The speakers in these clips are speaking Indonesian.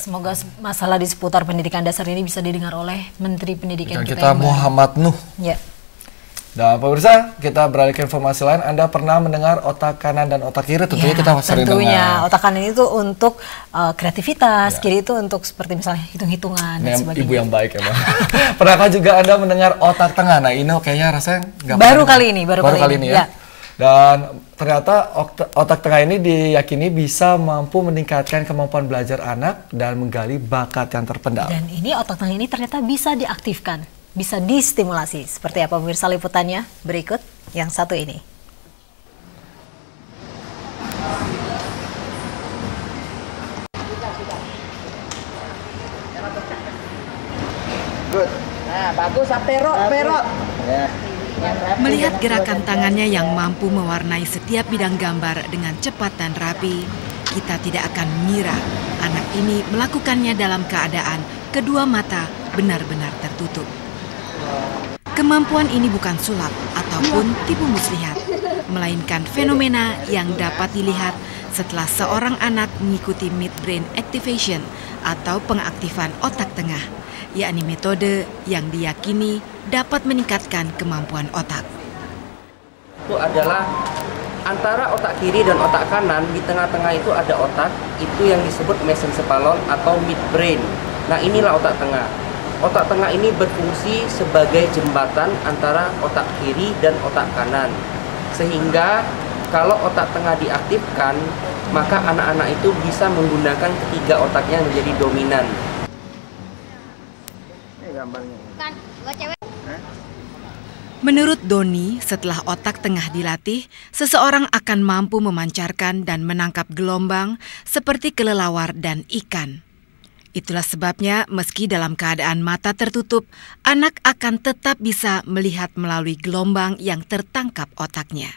semoga masalah di seputar pendidikan dasar ini bisa didengar oleh Menteri Pendidikan kita Muhammad Nuh. Ya. Dan pemirsa, kita beralih ke informasi lain. Anda pernah mendengar otak kanan dan otak kiri? Tentunya kita sering dengar. Tentunya otak kanan itu untuk kreativitas, kiri itu untuk seperti misalnya hitung-hitungan dan sebagainya. Ibu yang baik ya, Bang. Pernahkah juga Anda mendengar otak tengah? Nah, ini kayaknya rasanya nggak baru kali ini ya. Dan ternyata otak tengah ini diyakini bisa mampu meningkatkan kemampuan belajar anak dan menggali bakat yang terpendam. Dan ini otak tengah ini ternyata bisa diaktifkan, bisa distimulasi. Seperti apa pemirsa liputannya berikut yang satu ini. Good. Nah, bagus, perot. Ya. Melihat gerakan tangannya yang mampu mewarnai setiap bidang gambar dengan cepat dan rapi, kita tidak akan mengira anak ini melakukannya dalam keadaan kedua mata benar-benar tertutup. Kemampuan ini bukan sulap ataupun tipu muslihat, melainkan fenomena yang dapat dilihat setelah seorang anak mengikuti midbrain activation atau pengaktifan otak tengah, yakni metode yang diyakini dapat meningkatkan kemampuan otak. Itu adalah antara otak kiri dan otak kanan, di tengah-tengah itu ada otak, itu yang disebut mesencephalon atau midbrain. Nah, inilah otak tengah. Otak tengah ini berfungsi sebagai jembatan antara otak kiri dan otak kanan. Sehingga kalau otak tengah diaktifkan, maka anak-anak itu bisa menggunakan ketiga otaknya menjadi dominan. Menurut Doni, setelah otak tengah dilatih, seseorang akan mampu memancarkan dan menangkap gelombang seperti kelelawar dan ikan. Itulah sebabnya meski dalam keadaan mata tertutup, anak akan tetap bisa melihat melalui gelombang yang tertangkap otaknya.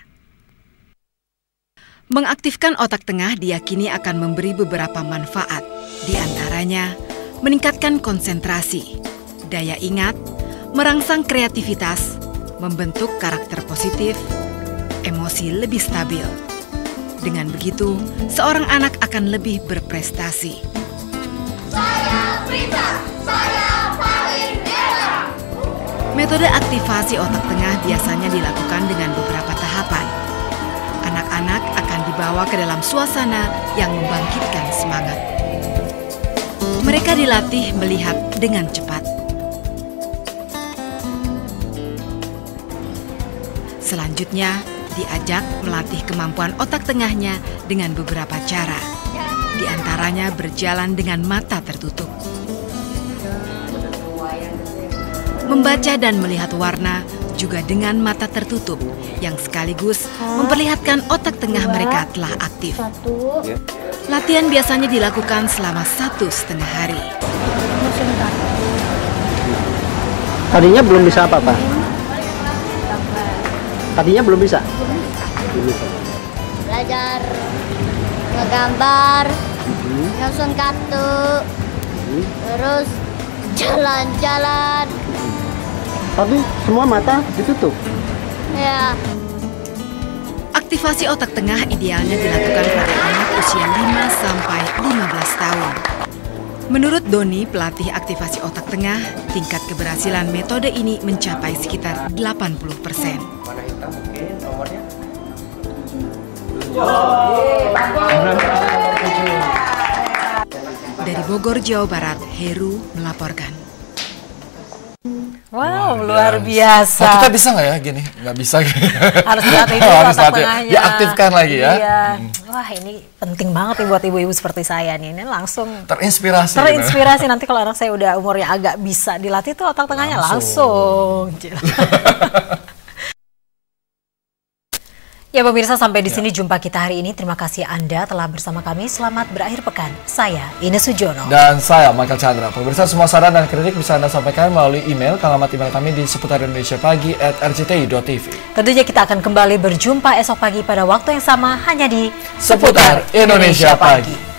Mengaktifkan otak tengah diyakini akan memberi beberapa manfaat, di antaranya meningkatkan konsentrasi, daya ingat, merangsang kreativitas, membentuk karakter positif, emosi lebih stabil. Dengan begitu, seorang anak akan lebih berprestasi. Saya Prita, saya paling hebat. Metode aktivasi otak tengah biasanya dilakukan dengan beberapa tahapan. Anak-anak akan dibawa ke dalam suasana yang membangkitkan semangat. Mereka dilatih melihat dengan cepat. Selanjutnya, diajak melatih kemampuan otak tengahnya dengan beberapa cara. Di antaranya berjalan dengan mata tertutup. Membaca dan melihat warna juga dengan mata tertutup, yang sekaligus memperlihatkan otak tengah mereka telah aktif. Latihan biasanya dilakukan selama 1,5 hari. Tadinya belum bisa apa-apa? Tadinya belum bisa? Belum bisa. Belajar ngegambar, nyusun kartu, terus jalan-jalan. Tapi semua mata ditutup? Ya. Aktivasi otak tengah idealnya dilakukan pada anak usia 5 sampai 15 tahun. Menurut Doni, pelatih aktivasi otak tengah, tingkat keberhasilan metode ini mencapai sekitar 80%. Dari Bogor, Jawa Barat, Heru melaporkan. Wow, luar biasa. Nah, kita bisa nggak ya gini? Nggak bisa. Harus dilatih itu otak tengahnya. Diaktifkan lagi ya. Iya. Wah, ini penting banget nih buat ibu-ibu seperti saya nih. Ini langsung terinspirasi. Terinspirasi nanti kalau anak saya udah umurnya agak bisa dilatih tuh otak tengahnya langsung. Ya pemirsa, sampai di sini jumpa kita hari ini. Terima kasih Anda telah bersama kami. Selamat berakhir pekan. Saya Ines Sujono. Dan saya Michael Chandra. Pemirsa, semua saran dan kritik bisa Anda sampaikan melalui email ke alamat email kami di seputarinindonesiapagi@rcti.tv. Tentunya kita akan kembali berjumpa esok pagi pada waktu yang sama hanya di Seputar Indonesia Pagi.